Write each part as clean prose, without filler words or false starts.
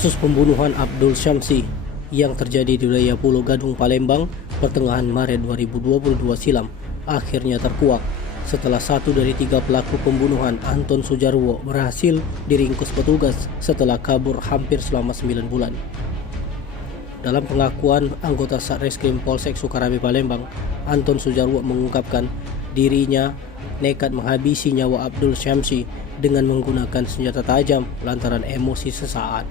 Kasus pembunuhan Abdul Syamsi yang terjadi di wilayah Pulau Gadung, Palembang pertengahan Maret 2022 silam akhirnya terkuak setelah satu dari tiga pelaku pembunuhan Anton Sujarwo berhasil diringkus petugas setelah kabur hampir selama 9 bulan. Dalam pengakuan anggota Satreskrim Polsek Sukarami Palembang, Anton Sujarwo mengungkapkan dirinya nekat menghabisi nyawa Abdul Syamsi dengan menggunakan senjata tajam lantaran emosi sesaat.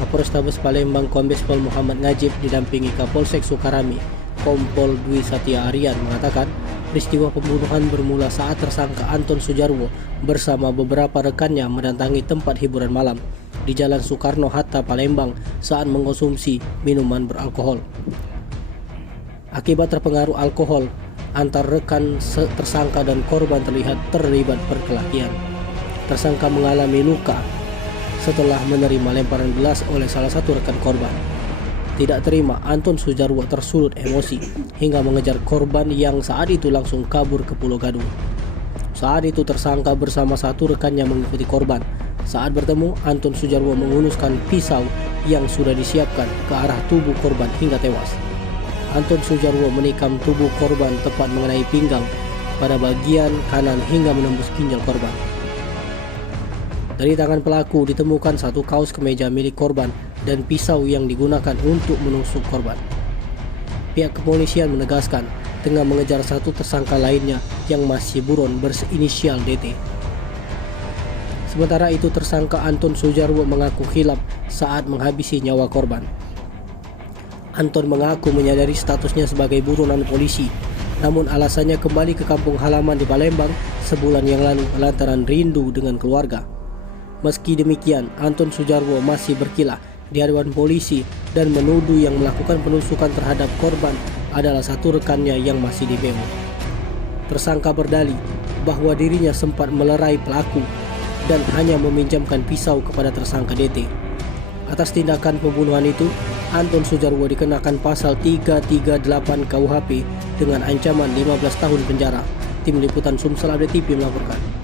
Kapolrestabes Palembang Kombes Pol Muhammad Najib didampingi Kapolsek Sukarami Kompol Dwi Satya Aryan mengatakan peristiwa pembunuhan bermula saat tersangka Anton Sujarwo bersama beberapa rekannya mendatangi tempat hiburan malam di Jalan Soekarno-Hatta, Palembang saat mengkonsumsi minuman beralkohol. Akibat terpengaruh alkohol, antar rekan tersangka dan korban terlihat terlibat perkelahian. Tersangka mengalami luka setelah menerima lemparan gelas oleh salah satu rekan korban. Tidak terima, Anton Sujarwo tersulut emosi hingga mengejar korban yang saat itu langsung kabur ke Pulau Gadung. Saat itu tersangka bersama satu rekannya mengikuti korban. Saat bertemu, Anton Sujarwo menghunuskan pisau yang sudah disiapkan ke arah tubuh korban hingga tewas. Anton Sujarwo menikam tubuh korban tepat mengenai pinggang pada bagian kanan hingga menembus ginjal korban. Dari tangan pelaku ditemukan satu kaos kemeja milik korban dan pisau yang digunakan untuk menusuk korban. Pihak kepolisian menegaskan tengah mengejar satu tersangka lainnya yang masih buron berinisial DT. Sementara itu tersangka Anton Sujarwo mengaku hilaf saat menghabisi nyawa korban. Anton mengaku menyadari statusnya sebagai buronan polisi, namun alasannya kembali ke kampung halaman di Palembang sebulan yang lalu lantaran rindu dengan keluarga. Meski demikian, Anton Sujarwo masih berkilah di hadapan polisi dan menuduh yang melakukan penusukan terhadap korban adalah satu rekannya yang masih dibemo. Tersangka berdalih bahwa dirinya sempat melerai pelaku dan hanya meminjamkan pisau kepada tersangka DT. Atas tindakan pembunuhan itu, Anton Sujarwo dikenakan pasal 338 KUHP dengan ancaman 15 tahun penjara. Tim Liputan Sumsel Update TV melaporkan.